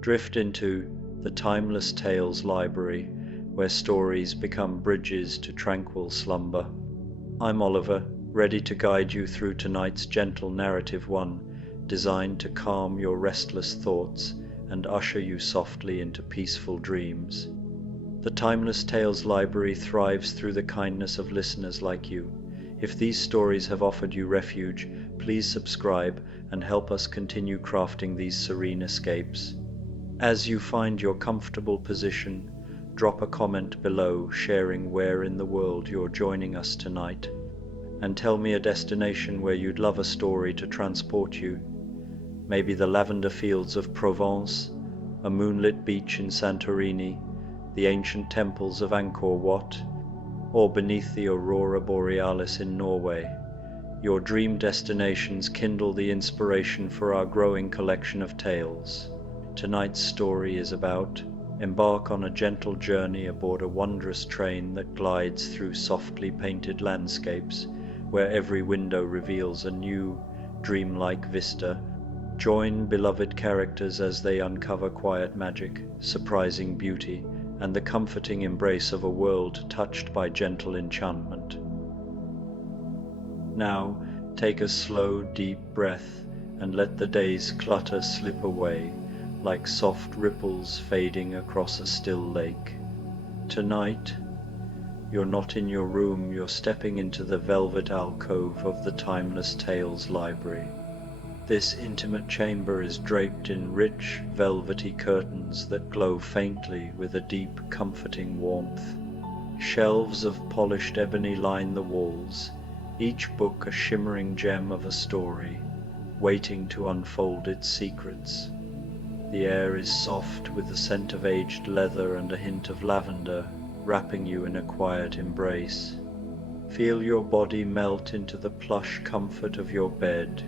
Drift into the Timeless Tales library, where stories become bridges to tranquil slumber. I'm Oliver, ready to guide you through tonight's gentle narrative, one designed to calm your restless thoughts and usher you softly into peaceful dreams. The Timeless Tales library thrives through the kindness of listeners like you. If these stories have offered you refuge, please subscribe and help us continue crafting these serene escapes. As you find your comfortable position, drop a comment below sharing where in the world you're joining us tonight, and tell me a destination where you'd love a story to transport you. Maybe the lavender fields of Provence, a moonlit beach in Santorini, the ancient temples of Angkor Wat, or beneath the aurora borealis in Norway. Your dream destinations kindle the inspiration for our growing collection of tales. Tonight's story is about embark on a gentle journey aboard a wondrous train that glides through softly painted landscapes, where every window reveals a new, dreamlike vista. Join beloved characters as they uncover quiet magic, surprising beauty, and the comforting embrace of a world touched by gentle enchantment. Now, take a slow, deep breath and let the day's clutter slip away, like soft ripples fading across a still lake. Tonight, you're not in your room, you're stepping into the velvet alcove of the Timeless Tales library. This intimate chamber is draped in rich, velvety curtains that glow faintly with a deep, comforting warmth. Shelves of polished ebony line the walls, each book a shimmering gem of a story, waiting to unfold its secrets. The air is soft with the scent of aged leather and a hint of lavender, wrapping you in a quiet embrace. Feel your body melt into the plush comfort of your bed,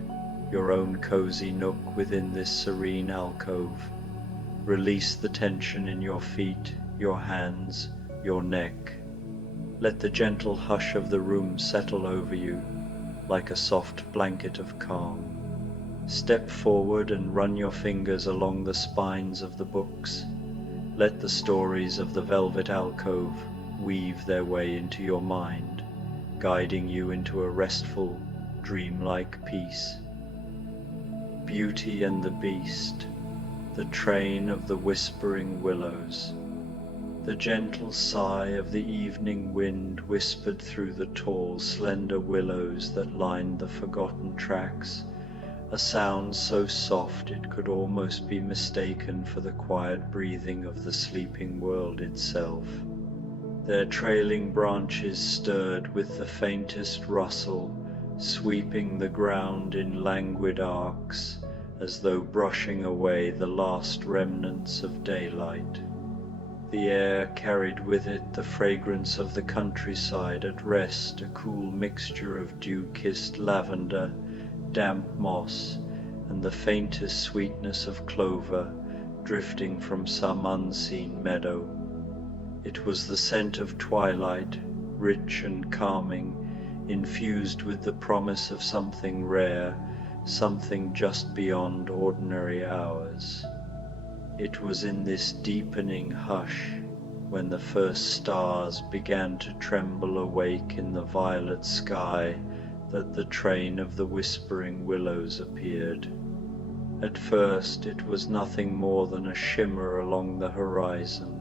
your own cozy nook within this serene alcove. Release the tension in your feet, your hands, your neck. Let the gentle hush of the room settle over you, like a soft blanket of calm. Step forward and run your fingers along the spines of the books. Let the stories of the velvet alcove weave their way into your mind, guiding you into a restful, dreamlike peace. Beauty and the Beast, the train of the Whispering Willows. The gentle sigh of the evening wind whispered through the tall, slender willows that lined the forgotten tracks, a sound so soft it could almost be mistaken for the quiet breathing of the sleeping world itself. Their trailing branches stirred with the faintest rustle, sweeping the ground in languid arcs, as though brushing away the last remnants of daylight. The air carried with it the fragrance of the countryside at rest, a cool mixture of dew-kissed lavender, damp moss, and the faintest sweetness of clover drifting from some unseen meadow. It was the scent of twilight, rich and calming, infused with the promise of something rare, something just beyond ordinary hours. It was in this deepening hush, when the first stars began to tremble awake in the violet sky, that the train of the Whispering Willows appeared. At first it was nothing more than a shimmer along the horizon,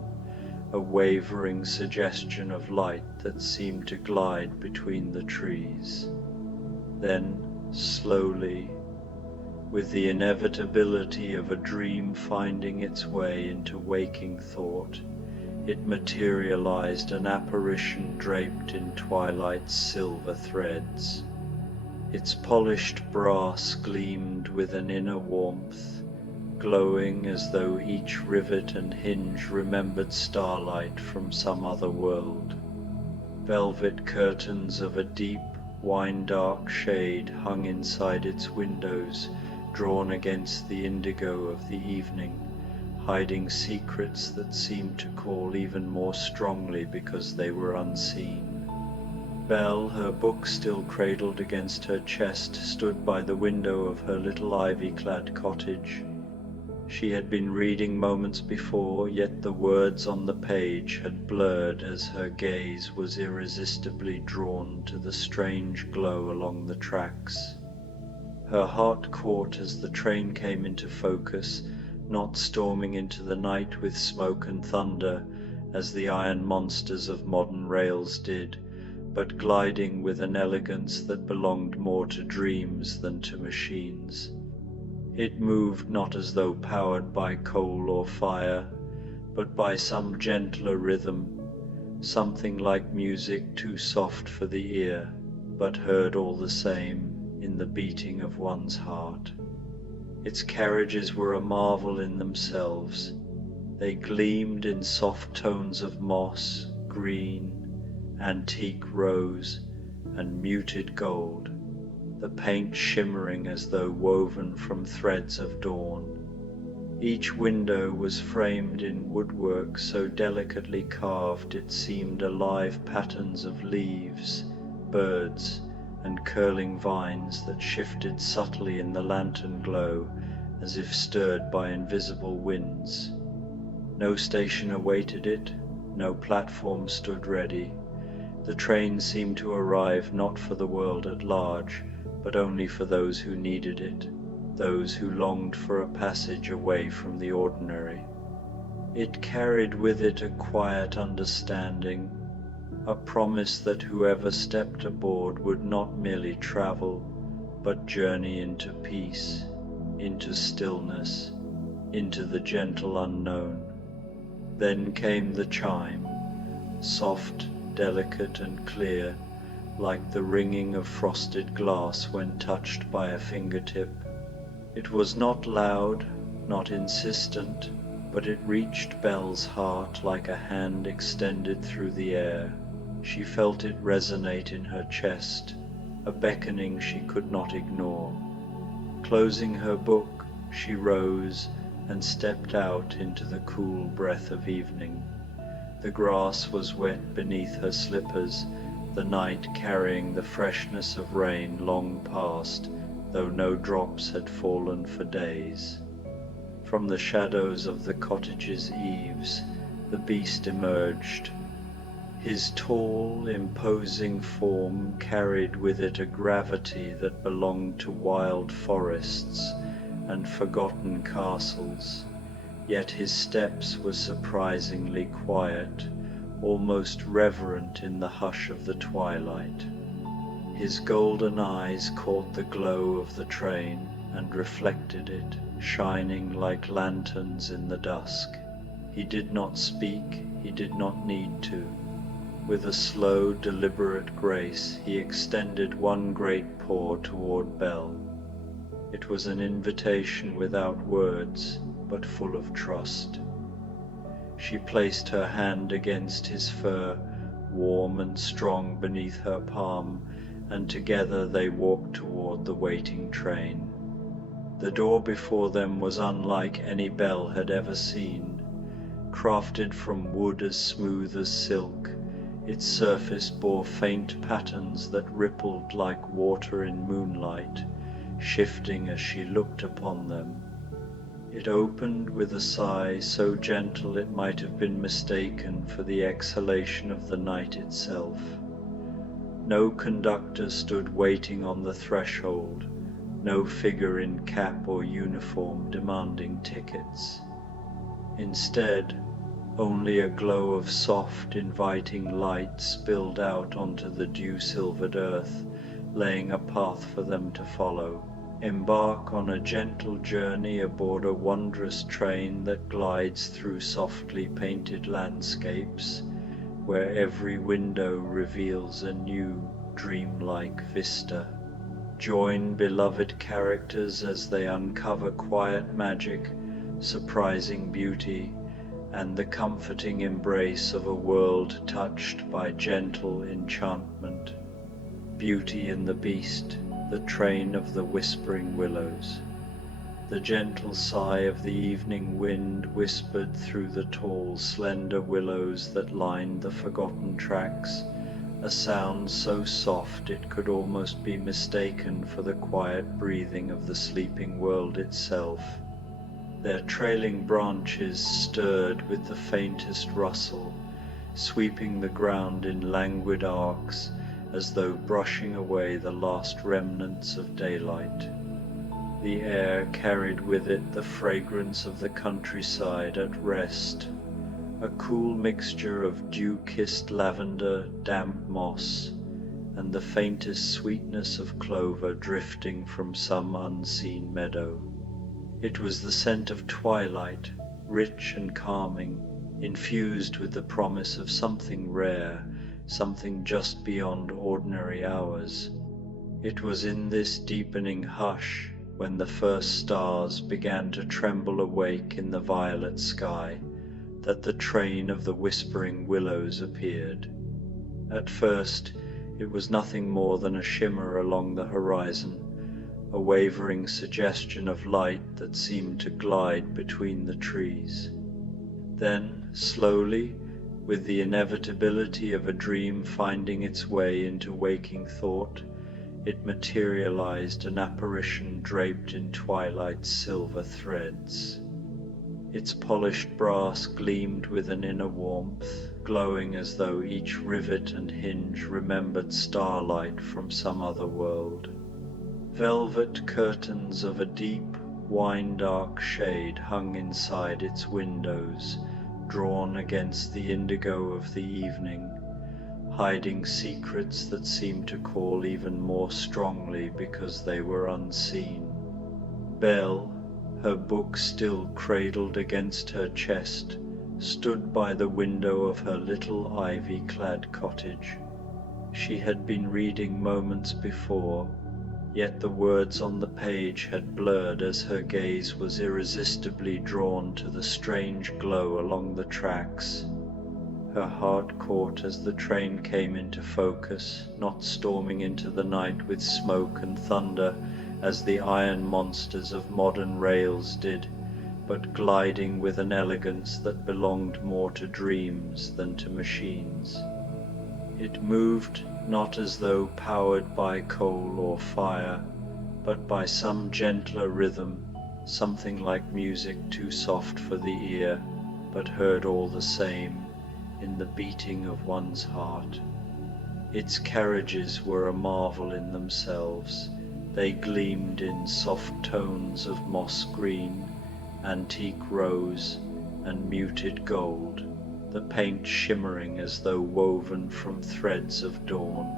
a wavering suggestion of light that seemed to glide between the trees. Then, slowly, with the inevitability of a dream finding its way into waking thought, it materialized, an apparition draped in twilight's silver threads. Its polished brass gleamed with an inner warmth, glowing as though each rivet and hinge remembered starlight from some other world. Velvet curtains of a deep, wine-dark shade hung inside its windows, drawn against the indigo of the evening, hiding secrets that seemed to call even more strongly because they were unseen. Belle, her book still cradled against her chest, stood by the window of her little ivy-clad cottage. She had been reading moments before, yet the words on the page had blurred as her gaze was irresistibly drawn to the strange glow along the tracks. Her heart caught as the train came into focus, not storming into the night with smoke and thunder, as the iron monsters of modern rails did, but gliding with an elegance that belonged more to dreams than to machines. It moved not as though powered by coal or fire, but by some gentler rhythm, something like music too soft for the ear, but heard all the same in the beating of one's heart. Its carriages were a marvel in themselves. They gleamed in soft tones of moss, green, antique rose, and muted gold, the paint shimmering as though woven from threads of dawn. Each window was framed in woodwork so delicately carved it seemed alive patterns of leaves, birds, and curling vines that shifted subtly in the lantern glow as if stirred by invisible winds. No station awaited it, no platform stood ready. The train seemed to arrive not for the world at large, but only for those who needed it, those who longed for a passage away from the ordinary. It carried with it a quiet understanding, a promise that whoever stepped aboard would not merely travel, but journey into peace, into stillness, into the gentle unknown. Then came the chime, soft, delicate and clear, like the ringing of frosted glass when touched by a fingertip. It was not loud, not insistent, but it reached Belle's heart like a hand extended through the air. She felt it resonate in her chest, a beckoning she could not ignore. Closing her book, she rose and stepped out into the cool breath of evening. The grass was wet beneath her slippers, the night carrying the freshness of rain long past, though no drops had fallen for days. From the shadows of the cottage's eaves, the beast emerged. His tall, imposing form carried with it a gravity that belonged to wild forests and forgotten castles, yet his steps were surprisingly quiet, almost reverent in the hush of the twilight. His golden eyes caught the glow of the train and reflected it, shining like lanterns in the dusk. He did not speak, he did not need to. With a slow, deliberate grace, he extended one great paw toward Belle. It was an invitation without words, but full of trust. She placed her hand against his fur, warm and strong beneath her palm, and together they walked toward the waiting train. The door before them was unlike any Belle had ever seen. Crafted from wood as smooth as silk, its surface bore faint patterns that rippled like water in moonlight, shifting as she looked upon them. It opened with a sigh so gentle it might have been mistaken for the exhalation of the night itself. No conductor stood waiting on the threshold, no figure in cap or uniform demanding tickets. Instead, only a glow of soft, inviting light spilled out onto the dew-silvered earth, laying a path for them to follow. Embark on a gentle journey aboard a wondrous train that glides through softly painted landscapes, where every window reveals a new, dreamlike vista. Join beloved characters as they uncover quiet magic, surprising beauty, and the comforting embrace of a world touched by gentle enchantment. Beauty and the Beast, the train of the Whispering Willows. The gentle sigh of the evening wind whispered through the tall, slender willows that lined the forgotten tracks, a sound so soft it could almost be mistaken for the quiet breathing of the sleeping world itself. Their trailing branches stirred with the faintest rustle, sweeping the ground in languid arcs as though brushing away the last remnants of daylight. The air carried with it the fragrance of the countryside at rest, a cool mixture of dew-kissed lavender, damp moss, and the faintest sweetness of clover drifting from some unseen meadow. It was the scent of twilight, rich and calming, infused with the promise of something rare, something just beyond ordinary hours. It was in this deepening hush, when the first stars began to tremble awake in the violet sky, that the train of the Whispering Willows appeared. At first, it was nothing more than a shimmer along the horizon, a wavering suggestion of light that seemed to glide between the trees. Then, slowly, with the inevitability of a dream finding its way into waking thought, it materialized, an apparition draped in twilight's silver threads. Its polished brass gleamed with an inner warmth, glowing as though each rivet and hinge remembered starlight from some other world. Velvet curtains of a deep, wine-dark shade hung inside its windows, drawn against the indigo of the evening, hiding secrets that seemed to call even more strongly because they were unseen. Belle, her book still cradled against her chest, stood by the window of her little ivy-clad cottage. She had been reading moments before, yet the words on the page had blurred as her gaze was irresistibly drawn to the strange glow along the tracks. Her heart caught as the train came into focus, not storming into the night with smoke and thunder as the iron monsters of modern rails did, but gliding with an elegance that belonged more to dreams than to machines. It moved not as though powered by coal or fire, but by some gentler rhythm, something like music too soft for the ear, but heard all the same in the beating of one's heart. Its carriages were a marvel in themselves. They gleamed in soft tones of moss green, antique rose, and muted gold, the paint shimmering as though woven from threads of dawn.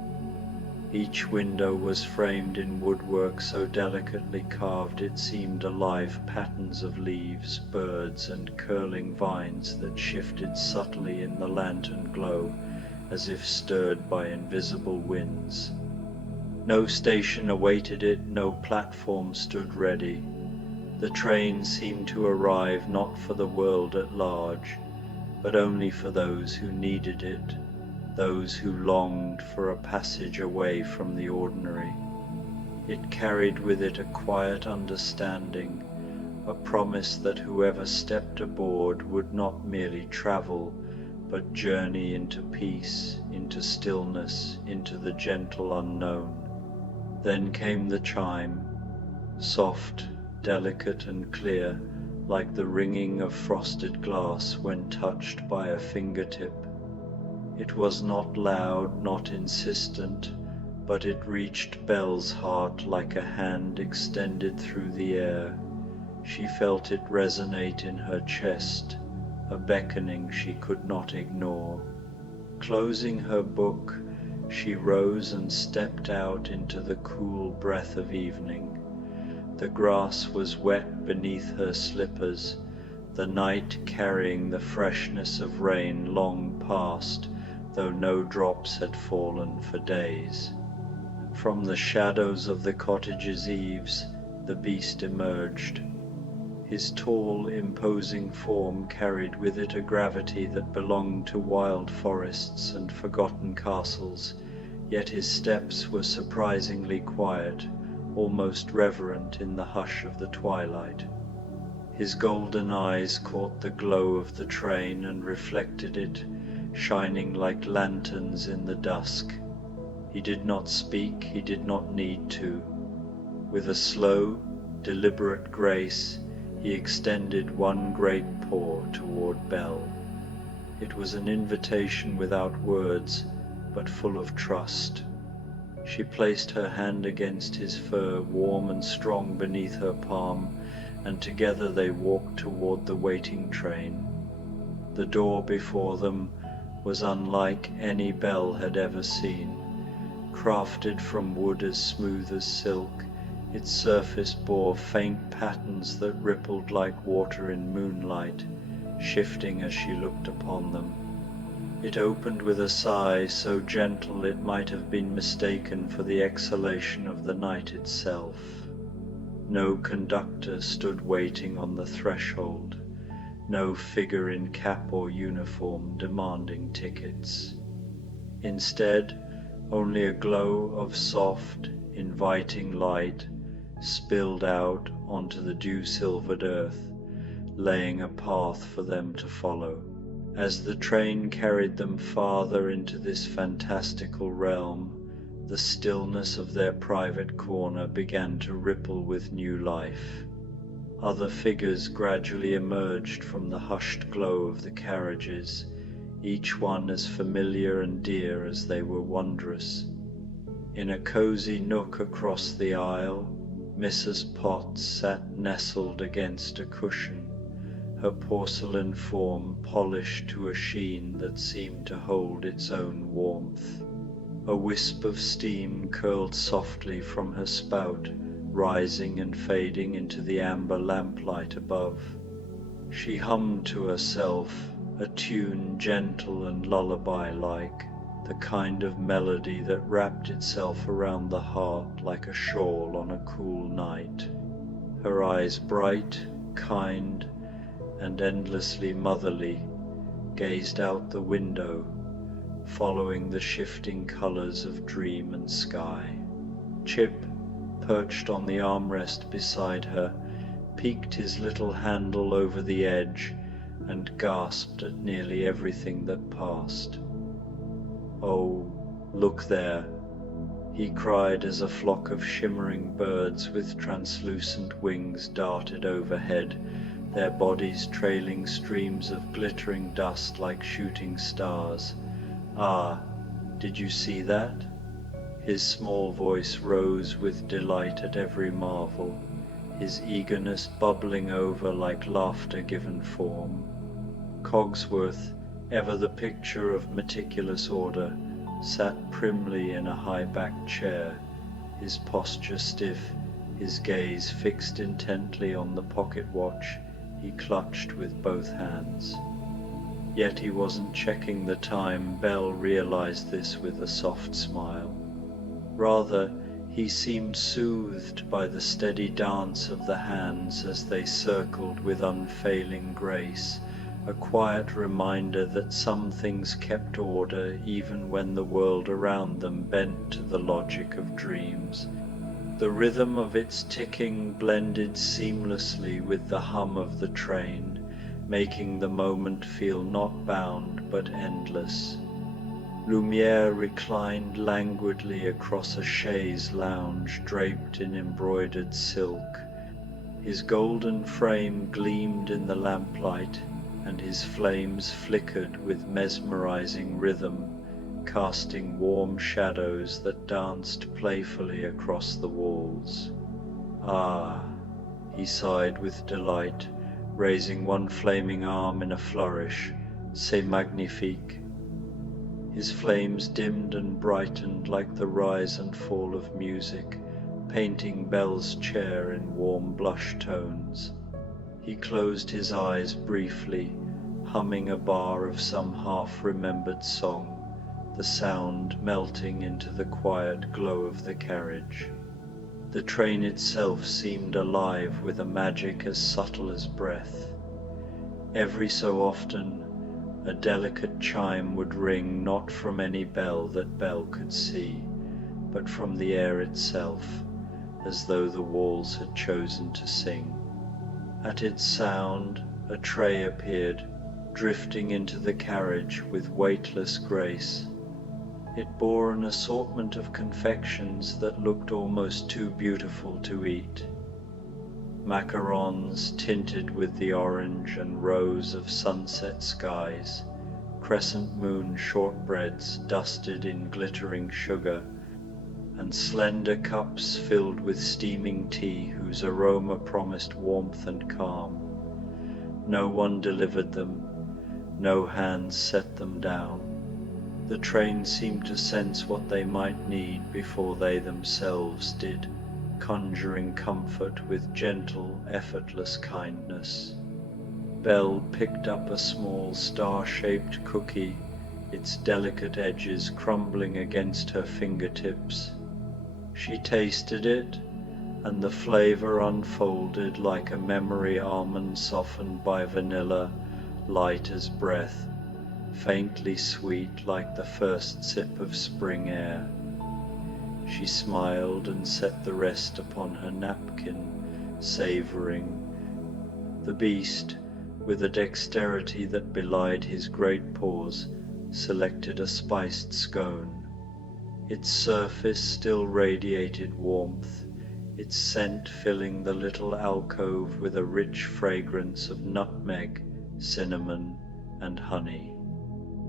Each window was framed in woodwork so delicately carved it seemed alive, patterns of leaves, birds, and curling vines that shifted subtly in the lantern glow as if stirred by invisible winds. No station awaited it, no platform stood ready. The train seemed to arrive not for the world at large, but only for those who needed it, those who longed for a passage away from the ordinary. It carried with it a quiet understanding, a promise that whoever stepped aboard would not merely travel, but journey into peace, into stillness, into the gentle unknown. Then came the chime, soft, delicate and clear, like the ringing of frosted glass when touched by a fingertip. It was not loud, not insistent, but it reached Belle's heart like a hand extended through the air. She felt it resonate in her chest, a beckoning she could not ignore. Closing her book, she rose and stepped out into the cool breath of evening. The grass was wet beneath her slippers, the night carrying the freshness of rain long past, though no drops had fallen for days. From the shadows of the cottage's eaves, the beast emerged. His tall, imposing form carried with it a gravity that belonged to wild forests and forgotten castles, yet his steps were surprisingly quiet, almost reverent in the hush of the twilight. His golden eyes caught the glow of the train and reflected it, shining like lanterns in the dusk. He did not speak, he did not need to. With a slow, deliberate grace, He extended one great paw toward Belle. It was an invitation without words, but full of trust. She placed her hand against his fur, warm and strong beneath her palm, and together they walked toward the waiting train. The door before them was unlike any Belle had ever seen. Crafted from wood as smooth as silk, its surface bore faint patterns that rippled like water in moonlight, shifting as she looked upon them. It opened with a sigh so gentle it might have been mistaken for the exhalation of the night itself. No conductor stood waiting on the threshold, no figure in cap or uniform demanding tickets. Instead, only a glow of soft, inviting light spilled out onto the dew-silvered earth, laying a path for them to follow. As the train carried them farther into this fantastical realm, the stillness of their private corner began to ripple with new life. Other figures gradually emerged from the hushed glow of the carriages, each one as familiar and dear as they were wondrous. In a cozy nook across the aisle, Mrs. Potts sat nestled against a cushion, her porcelain form polished to a sheen that seemed to hold its own warmth. A wisp of steam curled softly from her spout, rising and fading into the amber lamplight above. She hummed to herself, a tune gentle and lullaby-like, the kind of melody that wrapped itself around the heart like a shawl on a cool night. Her eyes bright, kind, and endlessly motherly, gazed out the window, following the shifting colors of dream and sky. Chip, perched on the armrest beside her, peeked his little handle over the edge and gasped at nearly everything that passed. "Oh, look there," he cried as a flock of shimmering birds with translucent wings darted overhead, their bodies trailing streams of glittering dust like shooting stars. "Ah, did you see that?" His small voice rose with delight at every marvel, his eagerness bubbling over like laughter given form. Cogsworth, ever the picture of meticulous order, sat primly in a high-backed chair, his posture stiff, his gaze fixed intently on the pocket watch he clutched with both hands. Yet he wasn't checking the time. Belle realized this with a soft smile. Rather, he seemed soothed by the steady dance of the hands as they circled with unfailing grace, a quiet reminder that some things kept order even when the world around them bent to the logic of dreams. The rhythm of its ticking blended seamlessly with the hum of the train, making the moment feel not bound but endless. Lumiere reclined languidly across a chaise lounge draped in embroidered silk. His golden frame gleamed in the lamplight, and his flames flickered with mesmerizing rhythm, casting warm shadows that danced playfully across the walls. "Ah," he sighed with delight, raising one flaming arm in a flourish, "c'est magnifique." His flames dimmed and brightened like the rise and fall of music, painting Belle's chair in warm blush tones. He closed his eyes briefly, humming a bar of some half-remembered song, the sound melting into the quiet glow of the carriage. The train itself seemed alive with a magic as subtle as breath. Every so often, a delicate chime would ring, not from any bell that Belle could see, but from the air itself, as though the walls had chosen to sing. At its sound, a tray appeared, drifting into the carriage with weightless grace. It bore an assortment of confections that looked almost too beautiful to eat. macarons tinted with the orange and rose of sunset skies, crescent moon shortbreads dusted in glittering sugar, and slender cups filled with steaming tea whose aroma promised warmth and calm. No one delivered them, no hands set them down. The train seemed to sense what they might need before they themselves did, conjuring comfort with gentle, effortless kindness. Belle picked up a small star-shaped cookie, its delicate edges crumbling against her fingertips. She tasted it, and the flavor unfolded like a memory almond softened by vanilla, light as breath, faintly sweet like the first sip of spring air. She smiled and set the rest upon her napkin, savoring. The beast, with a dexterity that belied his great paws, selected a spiced scone. Its surface still radiated warmth, its scent filling the little alcove with a rich fragrance of nutmeg, cinnamon, and honey.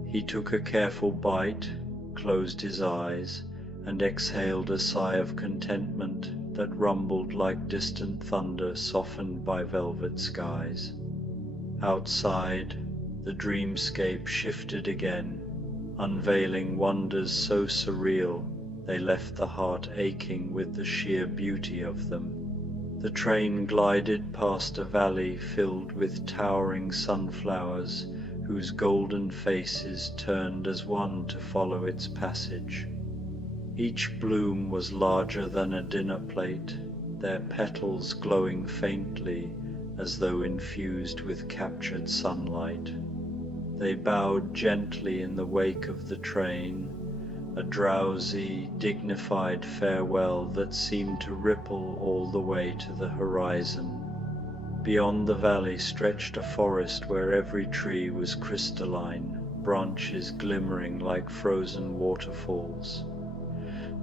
He took a careful bite, closed his eyes, and exhaled a sigh of contentment that rumbled like distant thunder softened by velvet skies. Outside, the dreamscape shifted again, unveiling wonders so surreal they left the heart aching with the sheer beauty of them. The train glided past a valley filled with towering sunflowers whose golden faces turned as one to follow its passage. Each bloom was larger than a dinner plate, their petals glowing faintly as though infused with captured sunlight. They bowed gently in the wake of the train, a drowsy, dignified farewell that seemed to ripple all the way to the horizon. Beyond the valley stretched a forest where every tree was crystalline, branches glimmering like frozen waterfalls.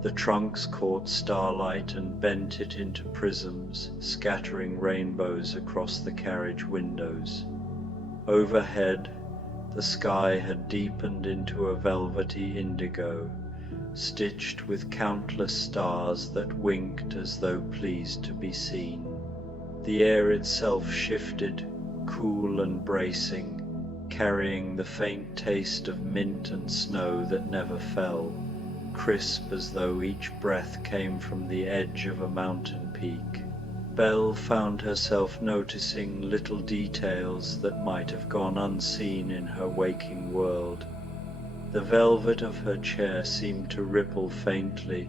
The trunks caught starlight and bent it into prisms, scattering rainbows across the carriage windows. Overhead, the sky had deepened into a velvety indigo, stitched with countless stars that winked as though pleased to be seen. The air itself shifted, cool and bracing, carrying the faint taste of mint and snow that never fell, crisp as though each breath came from the edge of a mountain peak. Belle found herself noticing little details that might have gone unseen in her waking world. The velvet of her chair seemed to ripple faintly,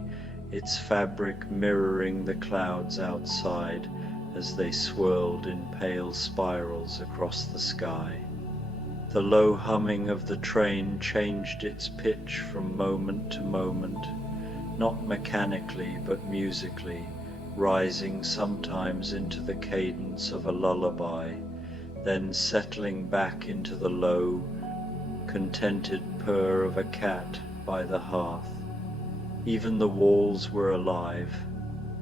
its fabric mirroring the clouds outside as they swirled in pale spirals across the sky. The low humming of the train changed its pitch from moment to moment, not mechanically but musically, rising sometimes into the cadence of a lullaby, then settling back into the low, contented purr of a cat by the hearth. Even the walls were alive.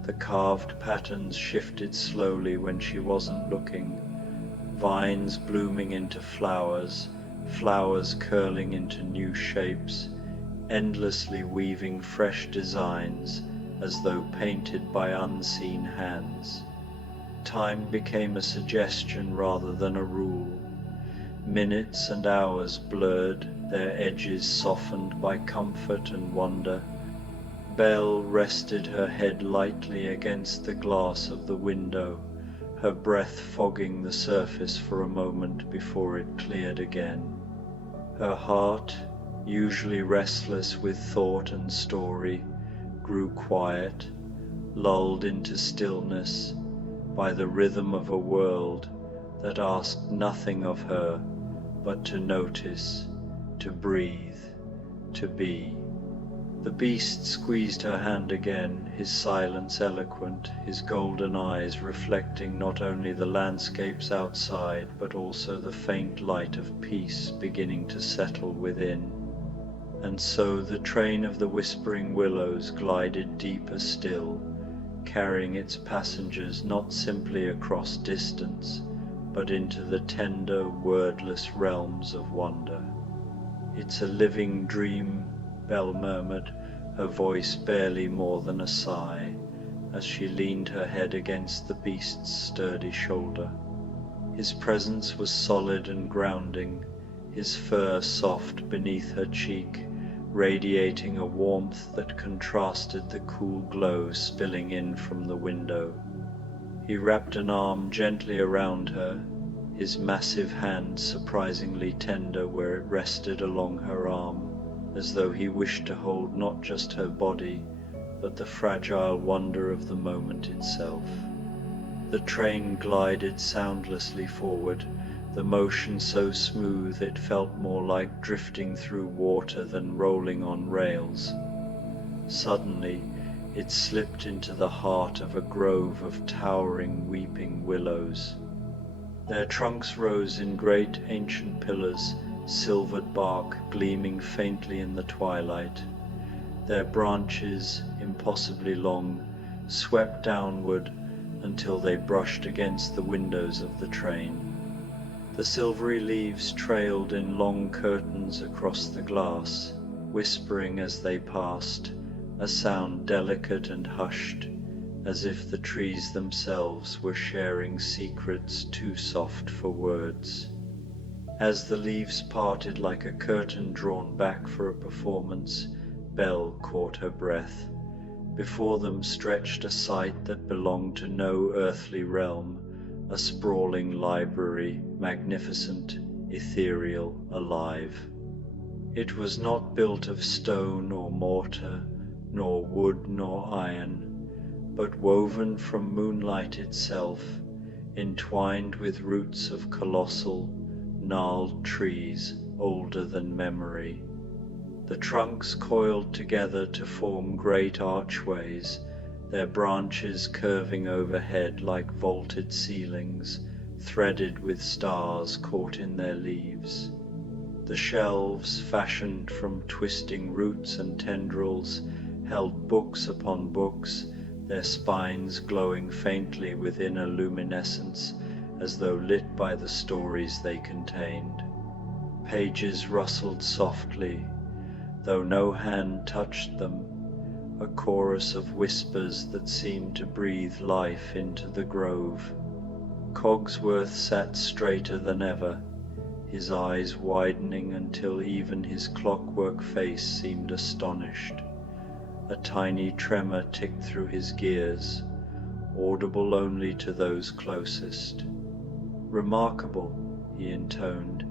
The carved patterns shifted slowly when she wasn't looking, vines blooming into flowers, flowers curling into new shapes, endlessly weaving fresh designs as though painted by unseen hands. Time became a suggestion rather than a rule. Minutes and hours blurred, their edges softened by comfort and wonder. Belle rested her head lightly against the glass of the window, her breath fogging the surface for a moment before it cleared again. Her heart, usually restless with thought and story, grew quiet, lulled into stillness by the rhythm of a world that asked nothing of her but to notice, to breathe, to be. The beast squeezed her hand again, his silence eloquent, his golden eyes reflecting not only the landscapes outside but also the faint light of peace beginning to settle within. And so the train of the Whispering Willows glided deeper still, carrying its passengers not simply across distance, but into the tender, wordless realms of wonder. "It's a living dream," Belle murmured, her voice barely more than a sigh, as she leaned her head against the beast's sturdy shoulder. His presence was solid and grounding, his fur soft beneath her cheek, radiating a warmth that contrasted the cool glow spilling in from the window. He wrapped an arm gently around her, his massive hand surprisingly tender where it rested along her arm, as though he wished to hold not just her body, but the fragile wonder of the moment itself. The train glided soundlessly forward, the motion so smooth it felt more like drifting through water than rolling on rails. Suddenly, it slipped into the heart of a grove of towering weeping willows. Their trunks rose in great ancient pillars, silvered bark gleaming faintly in the twilight. Their branches, impossibly long, swept downward until they brushed against the windows of the train. The silvery leaves trailed in long curtains across the glass, whispering as they passed, a sound delicate and hushed, as if the trees themselves were sharing secrets too soft for words. As the leaves parted like a curtain drawn back for a performance, Belle caught her breath. Before them stretched a sight that belonged to no earthly realm, a sprawling library, magnificent, ethereal, alive. It was not built of stone or mortar, nor wood nor iron, but woven from moonlight itself, entwined with roots of colossal, gnarled trees older than memory. The trunks coiled together to form great archways, their branches curving overhead like vaulted ceilings, threaded with stars caught in their leaves. The shelves, fashioned from twisting roots and tendrils, held books upon books, their spines glowing faintly within a luminescence as though lit by the stories they contained. Pages rustled softly, though no hand touched them, a chorus of whispers that seemed to breathe life into the grove. Cogsworth sat straighter than ever, his eyes widening until even his clockwork face seemed astonished. A tiny tremor ticked through his gears, audible only to those closest. "Remarkable," he intoned,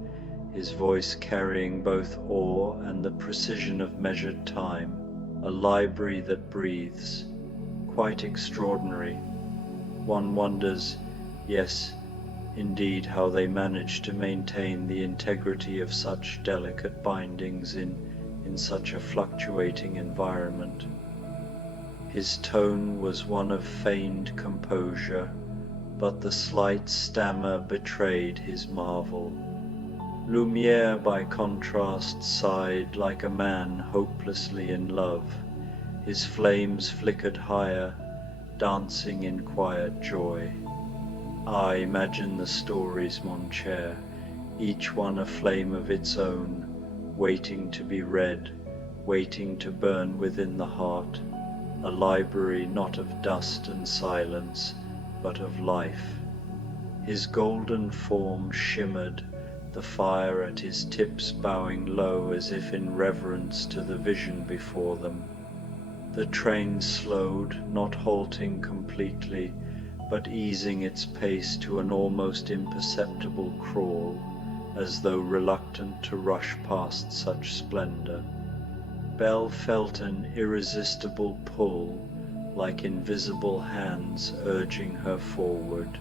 his voice carrying both awe and the precision of measured time. "A library that breathes. Quite extraordinary. One wonders, yes, indeed, how they manage to maintain the integrity of such delicate bindings in such a fluctuating environment." His tone was one of feigned composure, but the slight stammer betrayed his marvel. Lumière, by contrast, sighed like a man hopelessly in love. His flames flickered higher, dancing in quiet joy. "Ah, imagine the stories, mon cher, each one a flame of its own, waiting to be read, waiting to burn within the heart, a library not of dust and silence, but of life." His golden form shimmered, the fire at his tips bowing low as if in reverence to the vision before them. The train slowed, not halting completely, but easing its pace to an almost imperceptible crawl, as though reluctant to rush past such splendor. Belle felt an irresistible pull, like invisible hands urging her forward,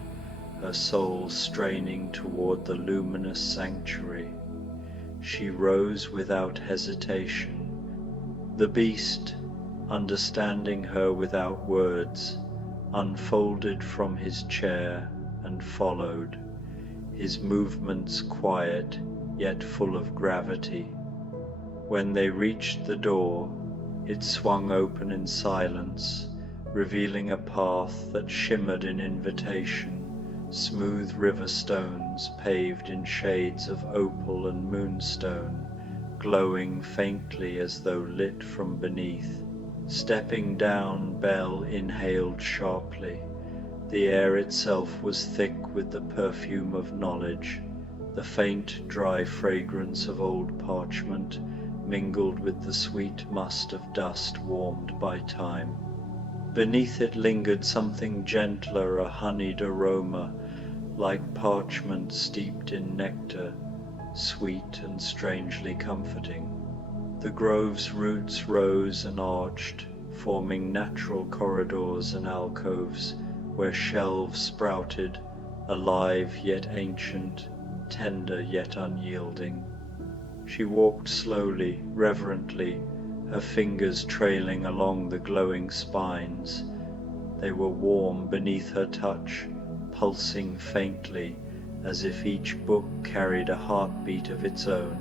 her soul straining toward the luminous sanctuary. She rose without hesitation. The beast, understanding her without words, unfolded from his chair and followed, his movements quiet yet full of gravity. When they reached the door, it swung open in silence, revealing a path that shimmered in invitation, smooth river stones paved in shades of opal and moonstone, glowing faintly as though lit from beneath. Stepping down, Belle inhaled sharply. The air itself was thick with the perfume of knowledge, the faint, dry fragrance of old parchment mingled with the sweet must of dust warmed by time. Beneath it lingered something gentler, a honeyed aroma, like parchment steeped in nectar, sweet and strangely comforting. The grove's roots rose and arched, forming natural corridors and alcoves where shelves sprouted, alive yet ancient, tender yet unyielding. She walked slowly, reverently, her fingers trailing along the glowing spines. They were warm beneath her touch, pulsing faintly, as if each book carried a heartbeat of its own.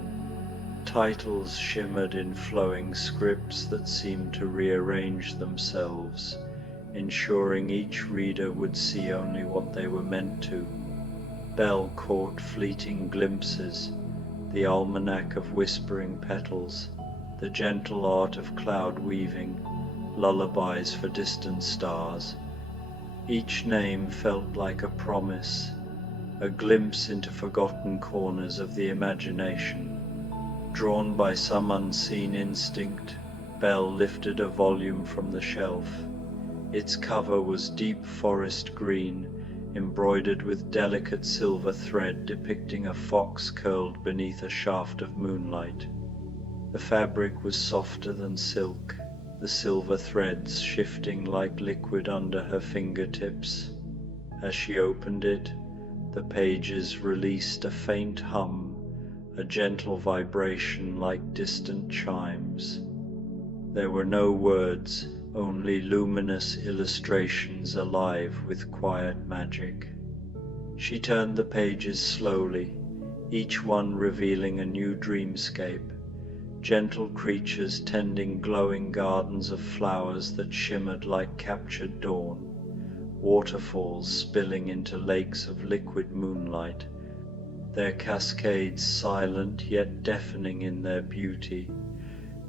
Titles shimmered in flowing scripts that seemed to rearrange themselves, ensuring each reader would see only what they were meant to. Belle caught fleeting glimpses, the almanac of whispering petals, the gentle art of cloud weaving, lullabies for distant stars. Each name felt like a promise, a glimpse into forgotten corners of the imagination. Drawn by some unseen instinct, Belle lifted a volume from the shelf. Its cover was deep forest green, embroidered with delicate silver thread depicting a fox curled beneath a shaft of moonlight. The fabric was softer than silk, the silver threads shifting like liquid under her fingertips. As she opened it, the pages released a faint hum, a gentle vibration like distant chimes. There were no words, only luminous illustrations alive with quiet magic. She turned the pages slowly, each one revealing a new dreamscape, gentle creatures tending glowing gardens of flowers that shimmered like captured dawn, waterfalls spilling into lakes of liquid moonlight, their cascades silent yet deafening in their beauty,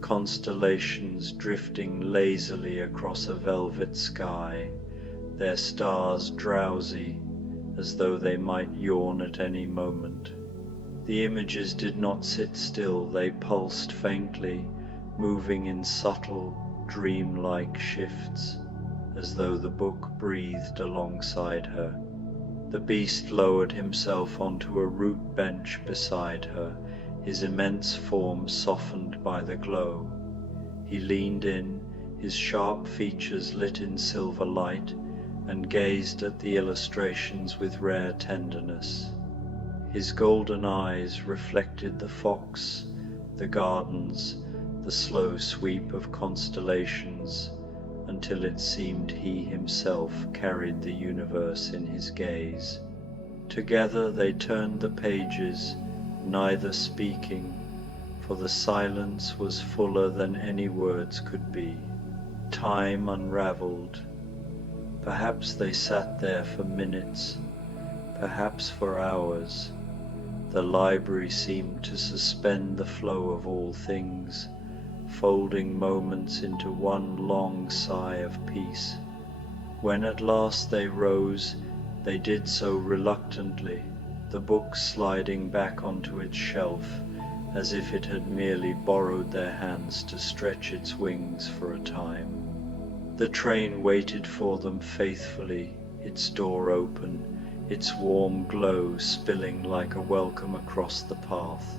constellations drifting lazily across a velvet sky, their stars drowsy as though they might yawn at any moment. The images did not sit still, they pulsed faintly, moving in subtle, dreamlike shifts, as though the book breathed alongside her. The beast lowered himself onto a root bench beside her, his immense form softened by the glow. He leaned in, his sharp features lit in silver light, and gazed at the illustrations with rare tenderness. His golden eyes reflected the fox, the gardens, the slow sweep of constellations, until it seemed he himself carried the universe in his gaze. Together they turned the pages, neither speaking, for the silence was fuller than any words could be. Time unraveled. Perhaps they sat there for minutes, perhaps for hours. The library seemed to suspend the flow of all things, folding moments into one long sigh of peace. When at last they rose, they did so reluctantly, the book sliding back onto its shelf, as if it had merely borrowed their hands to stretch its wings for a time. The train waited for them faithfully, its door open, its warm glow spilling like a welcome across the path.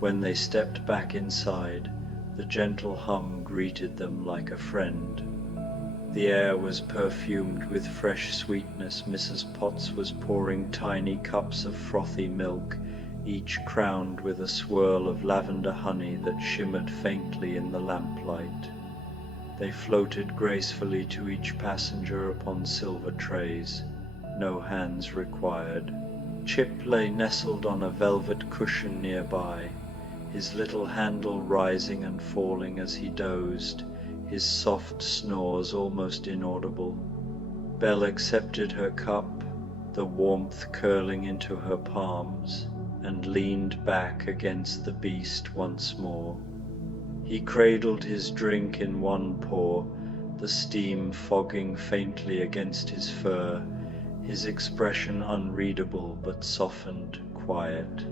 When they stepped back inside, the gentle hum greeted them like a friend. The air was perfumed with fresh sweetness. Mrs. Potts was pouring tiny cups of frothy milk, each crowned with a swirl of lavender honey that shimmered faintly in the lamplight. They floated gracefully to each passenger upon silver trays, no hands required. Chip lay nestled on a velvet cushion nearby, his little handle rising and falling as he dozed, his soft snores almost inaudible. Belle accepted her cup, the warmth curling into her palms, and leaned back against the beast once more. He cradled his drink in one paw, the steam fogging faintly against his fur, his expression unreadable but softened, quiet.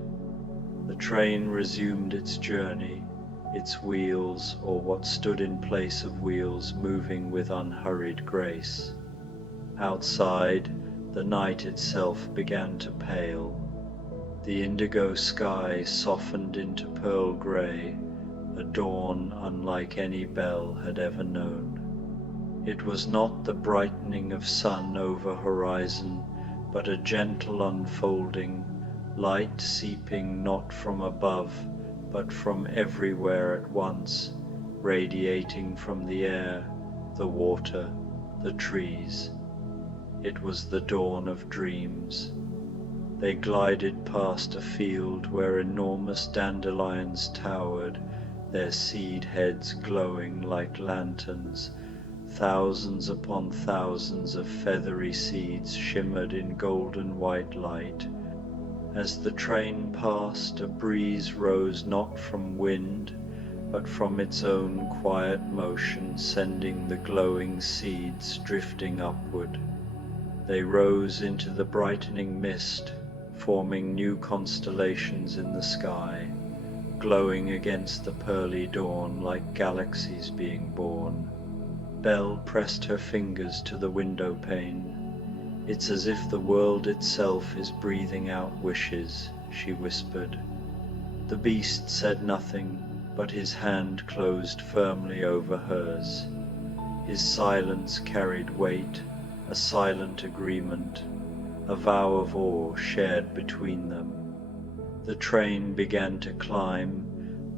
The train resumed its journey, its wheels, or what stood in place of wheels, moving with unhurried grace. Outside, the night itself began to pale. The indigo sky softened into pearl grey, a dawn unlike any Belle had ever known. It was not the brightening of sun over horizon, but a gentle unfolding, light seeping not from above, but from everywhere at once, radiating from the air, the water, the trees. It was the dawn of dreams. They glided past a field where enormous dandelions towered, their seed heads glowing like lanterns. Thousands upon thousands of feathery seeds shimmered in golden white light. As the train passed, a breeze rose not from wind, but from its own quiet motion, sending the glowing seeds drifting upward. They rose into the brightening mist, forming new constellations in the sky, glowing against the pearly dawn like galaxies being born. Belle pressed her fingers to the window pane. "It's as if the world itself is breathing out wishes," she whispered. The beast said nothing, but his hand closed firmly over hers. His silence carried weight, a silent agreement, a vow of awe shared between them. The train began to climb,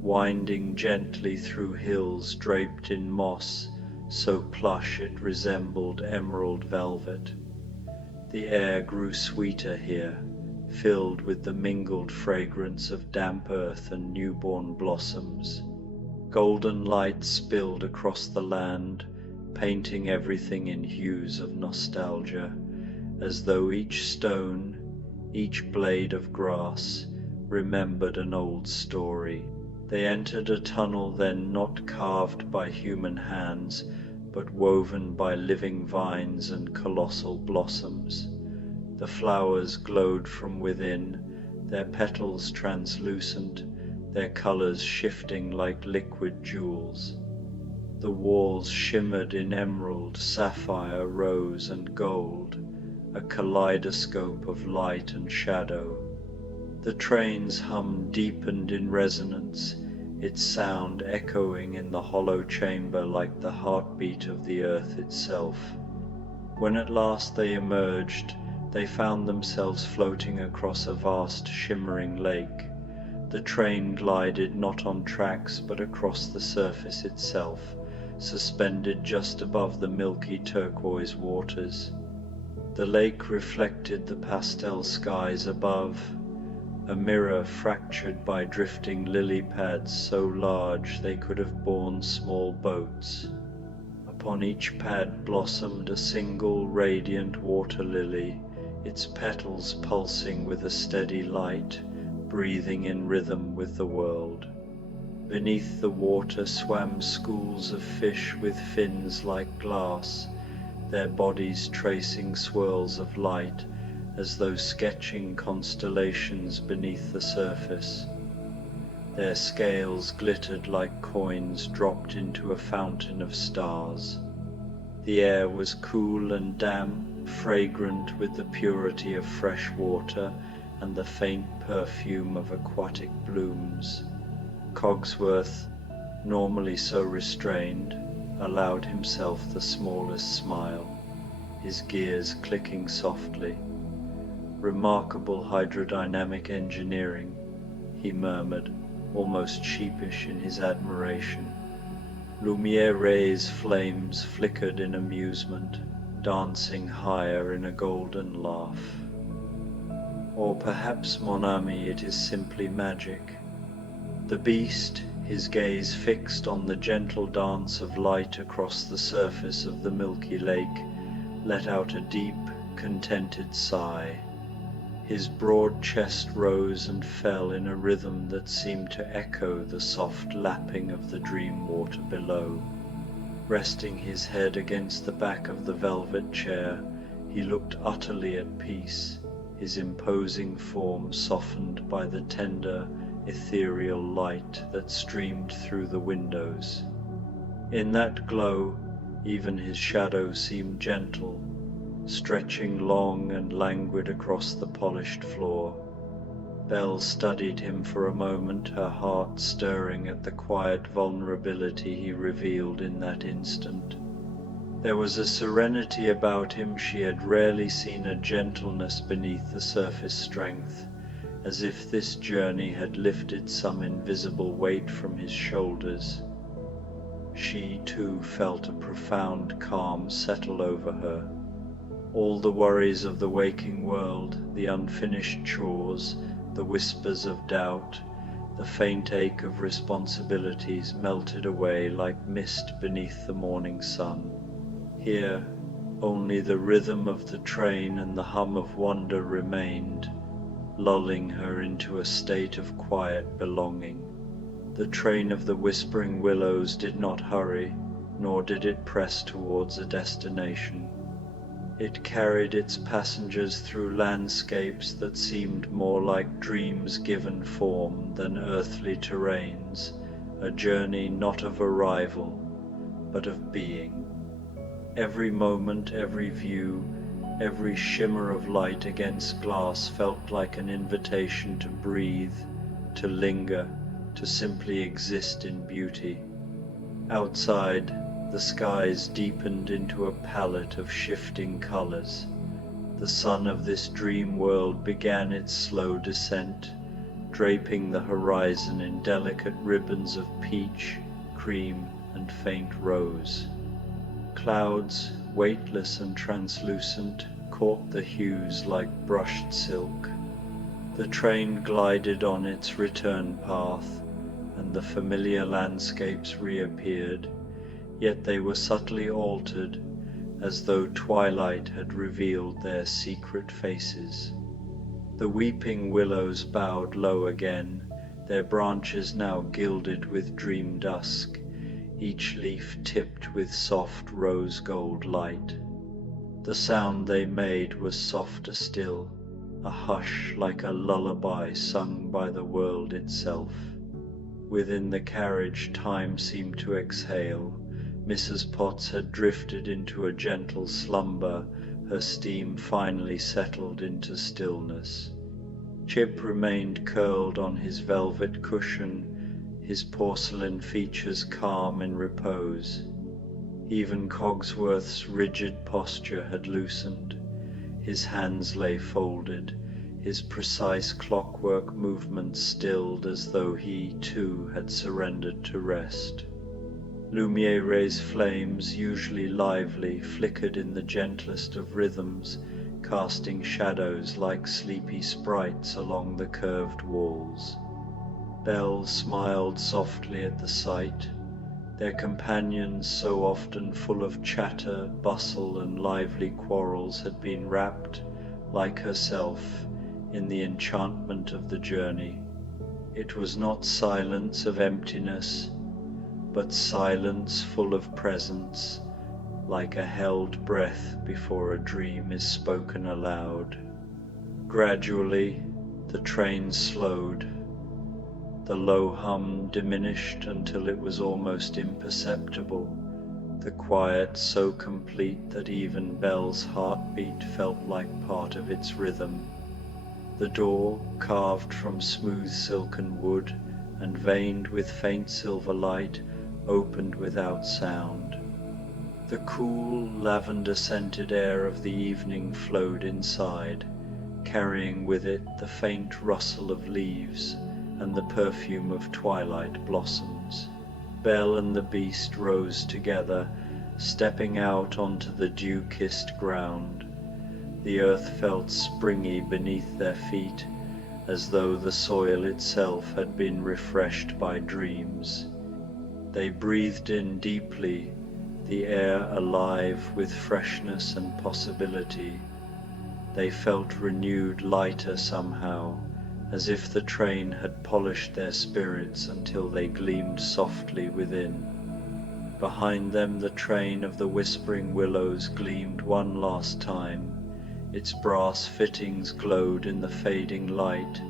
winding gently through hills draped in moss, so plush it resembled emerald velvet. The air grew sweeter here, filled with the mingled fragrance of damp earth and newborn blossoms. Golden light spilled across the land, painting everything in hues of nostalgia, as though each stone, each blade of grass, remembered an old story. They entered a tunnel then not carved by human hands, but woven by living vines and colossal blossoms. The flowers glowed from within, their petals translucent, their colors shifting like liquid jewels. The walls shimmered in emerald, sapphire, rose, and gold, a kaleidoscope of light and shadow. The train's hum deepened in resonance, its sound echoing in the hollow chamber like the heartbeat of the earth itself. When at last they emerged, they found themselves floating across a vast shimmering lake. The train glided not on tracks but across the surface itself, suspended just above the milky turquoise waters. The lake reflected the pastel skies above, a mirror fractured by drifting lily pads so large they could have borne small boats. Upon each pad blossomed a single radiant water lily, its petals pulsing with a steady light, breathing in rhythm with the world. Beneath the water swam schools of fish with fins like glass, their bodies tracing swirls of light as though sketching constellations beneath the surface. Their scales glittered like coins dropped into a fountain of stars. The air was cool and damp, fragrant with the purity of fresh water and the faint perfume of aquatic blooms. Cogsworth, normally so restrained, allowed himself the smallest smile, his gears clicking softly. "Remarkable hydrodynamic engineering," he murmured, almost sheepish in his admiration. Lumiere Ray's flames flickered in amusement, dancing higher in a golden laugh. "Or perhaps, mon ami, it is simply magic. The beast, his gaze fixed on the gentle dance of light across the surface of the milky lake, let out a deep, contented sigh. His broad chest rose and fell in a rhythm that seemed to echo the soft lapping of the dream water below. Resting his head against the back of the velvet chair, he looked utterly at peace, his imposing form softened by the tender, ethereal light that streamed through the windows. In that glow, even his shadow seemed gentle, stretching long and languid across the polished floor. Belle studied him for a moment, her heart stirring at the quiet vulnerability he revealed in that instant. There was a serenity about him she had rarely seen, a gentleness beneath the surface strength, as if this journey had lifted some invisible weight from his shoulders. She, too, felt a profound calm settle over her. All the worries of the waking world, the unfinished chores, the whispers of doubt, the faint ache of responsibilities melted away like mist beneath the morning sun. Here, only the rhythm of the train and the hum of wonder remained, lulling her into a state of quiet belonging. The train of the Whispering Willows did not hurry, nor did it press towards a destination. It carried its passengers through landscapes that seemed more like dreams given form than earthly terrains, a journey not of arrival, but of being. Every moment, every view, every shimmer of light against glass felt like an invitation to breathe, to linger, to simply exist in beauty. Outside, the skies deepened into a palette of shifting colors. The sun of this dream world began its slow descent, draping the horizon in delicate ribbons of peach, cream, and faint rose. Clouds, weightless and translucent, caught the hues like brushed silk. The train glided on its return path, and the familiar landscapes reappeared, yet they were subtly altered, as though twilight had revealed their secret faces. The weeping willows bowed low again, their branches now gilded with dream dusk, each leaf tipped with soft rose gold light. The sound they made was softer still, a hush like a lullaby sung by the world itself. Within the carriage, time seemed to exhale. Mrs. Potts had drifted into a gentle slumber, her steam finally settled into stillness. Chip remained curled on his velvet cushion, his porcelain features calm in repose. Even Cogsworth's rigid posture had loosened. His hands lay folded, his precise clockwork movements stilled as though he, too, had surrendered to rest. Lumiere's flames, usually lively, flickered in the gentlest of rhythms, casting shadows like sleepy sprites along the curved walls. Belle smiled softly at the sight. Their companions, so often full of chatter, bustle, and lively quarrels, had been wrapped, like herself, in the enchantment of the journey. It was not silence of emptiness, but silence full of presence, like a held breath before a dream is spoken aloud. Gradually, the train slowed. The low hum diminished until it was almost imperceptible, the quiet so complete that even Belle's heartbeat felt like part of its rhythm. The door, carved from smooth silken wood and veined with faint silver light, opened without sound. The cool, lavender-scented air of the evening flowed inside, carrying with it the faint rustle of leaves and the perfume of twilight blossoms. Belle and the beast rose together, stepping out onto the dew-kissed ground. The earth felt springy beneath their feet, as though the soil itself had been refreshed by dreams. They breathed in deeply, the air alive with freshness and possibility. They felt renewed, lighter somehow, as if the train had polished their spirits until they gleamed softly within. Behind them the train of the Whispering Willows gleamed one last time. Its brass fittings glowed in the fading light,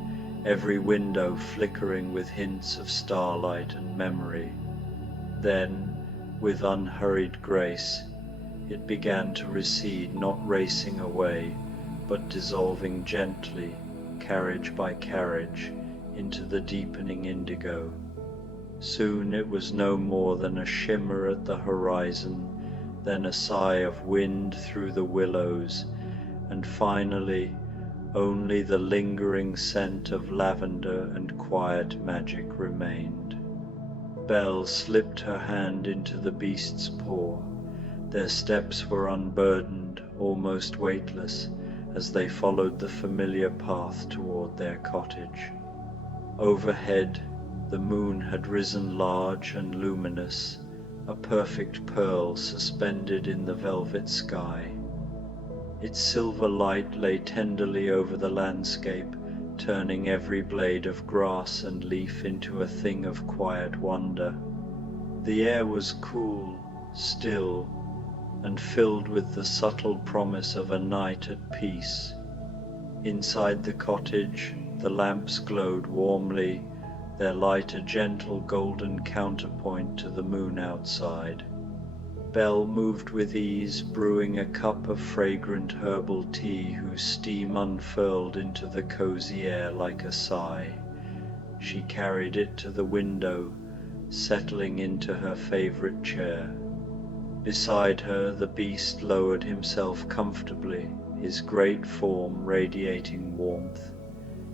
every window flickering with hints of starlight and memory. Then, with unhurried grace, it began to recede, not racing away, but dissolving gently, carriage by carriage, into the deepening indigo. Soon it was no more than a shimmer at the horizon, then a sigh of wind through the willows, and finally only the lingering scent of lavender and quiet magic remained. Belle slipped her hand into the beast's paw. Their steps were unburdened, almost weightless, as they followed the familiar path toward their cottage. Overhead, the moon had risen large and luminous, a perfect pearl suspended in the velvet sky. Its silver light lay tenderly over the landscape, turning every blade of grass and leaf into a thing of quiet wonder. The air was cool, still, and filled with the subtle promise of a night at peace. Inside the cottage, the lamps glowed warmly, their light a gentle golden counterpoint to the moon outside. Belle moved with ease, brewing a cup of fragrant herbal tea whose steam unfurled into the cozy air like a sigh. She carried it to the window, settling into her favorite chair. Beside her, the beast lowered himself comfortably, his great form radiating warmth.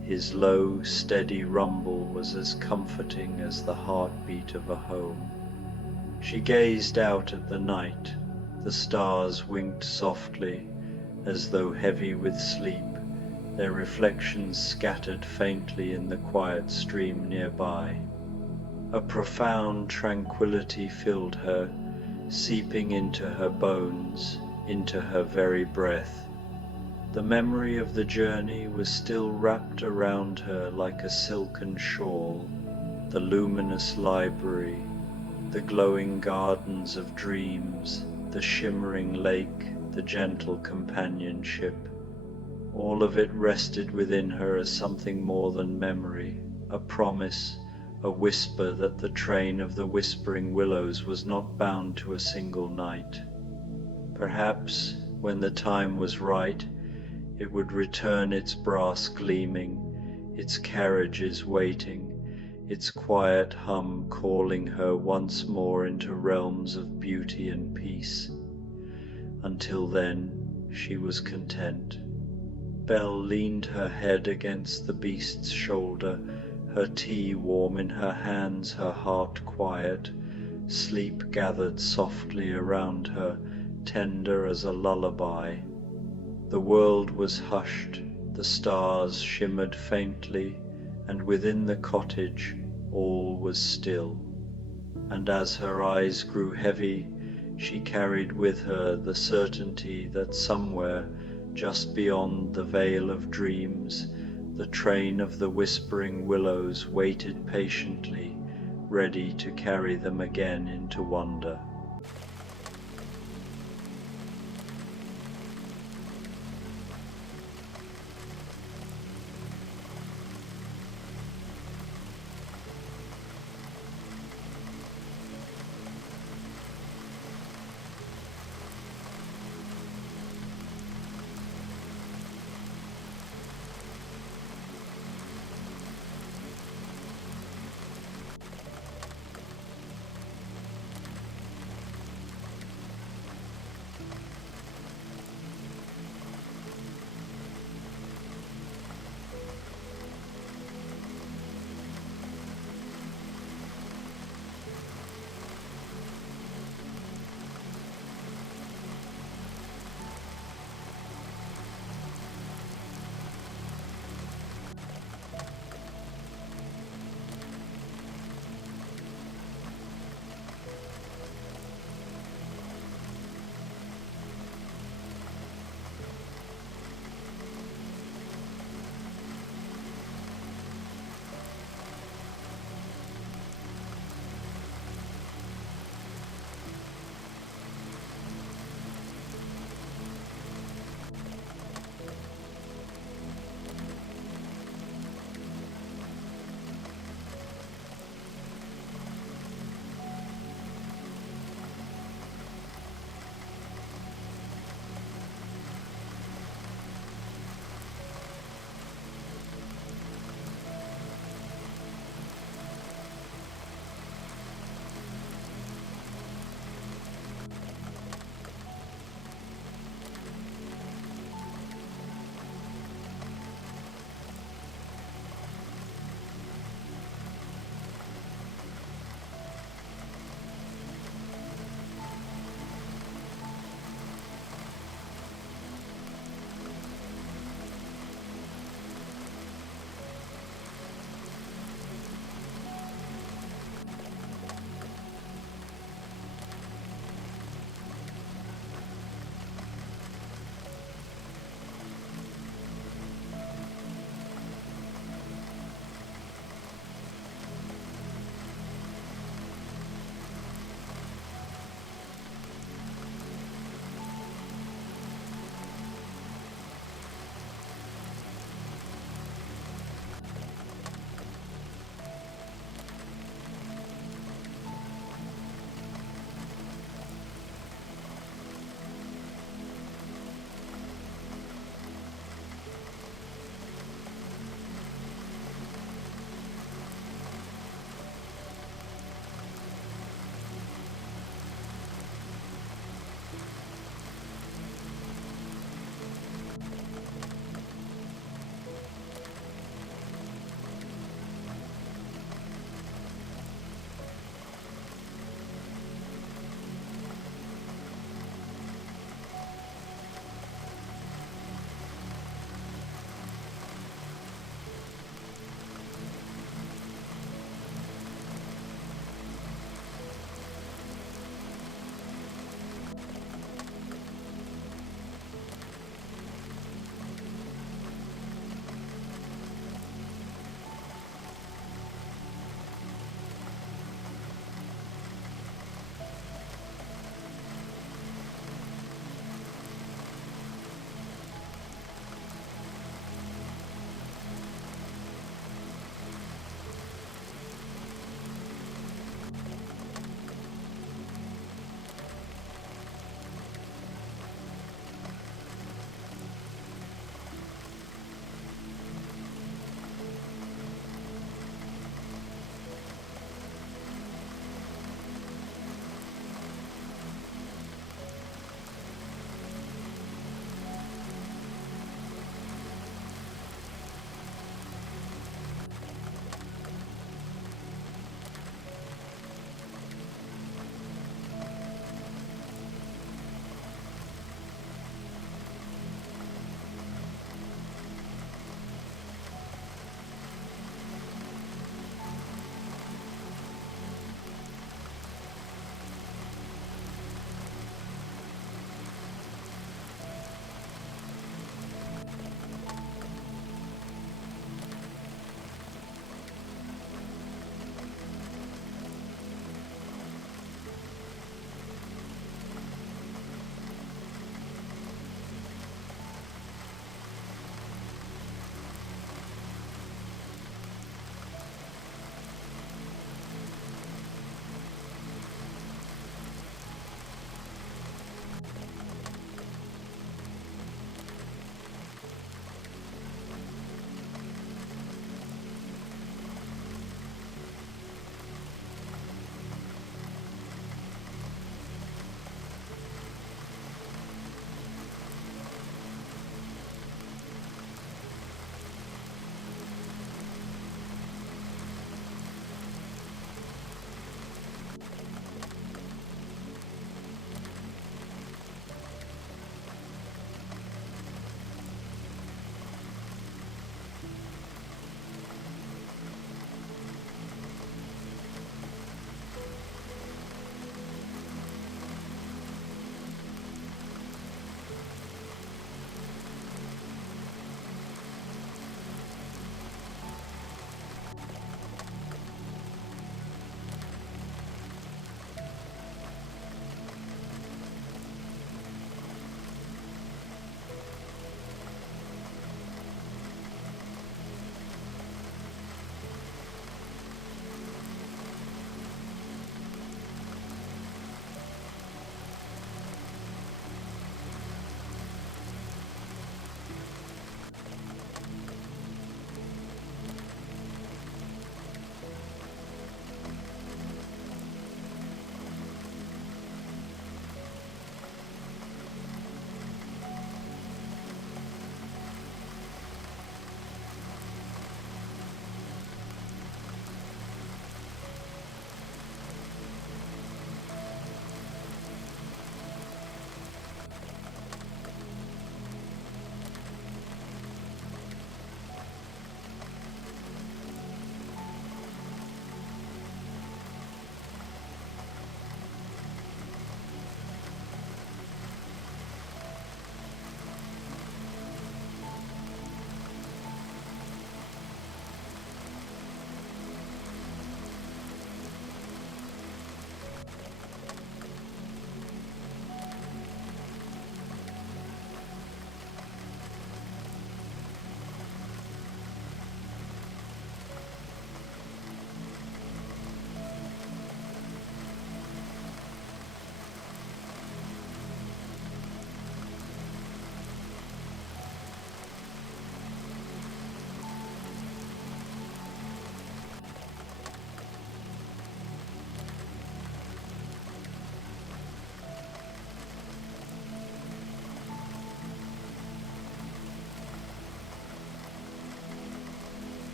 His low, steady rumble was as comforting as the heartbeat of a home. She gazed out at the night. The stars winked softly, as though heavy with sleep, their reflections scattered faintly in the quiet stream nearby. A profound tranquility filled her, seeping into her bones, into her very breath. The memory of the journey was still wrapped around her like a silken shawl, the luminous library, the glowing gardens of dreams, the shimmering lake, the gentle companionship. All of it rested within her as something more than memory, a promise, a whisper that the train of the Whispering Willows was not bound to a single night. Perhaps, when the time was right, it would return, its brass gleaming, its carriages waiting, its quiet hum calling her once more into realms of beauty and peace. Until then, she was content. Belle leaned her head against the beast's shoulder, her tea warm in her hands, her heart quiet. Sleep gathered softly around her, tender as a lullaby. The world was hushed, the stars shimmered faintly, and within the cottage all was still. And as her eyes grew heavy, she carried with her the certainty that somewhere, just beyond the veil of dreams, the train of the Whispering Willows waited patiently, ready to carry them again into wonder.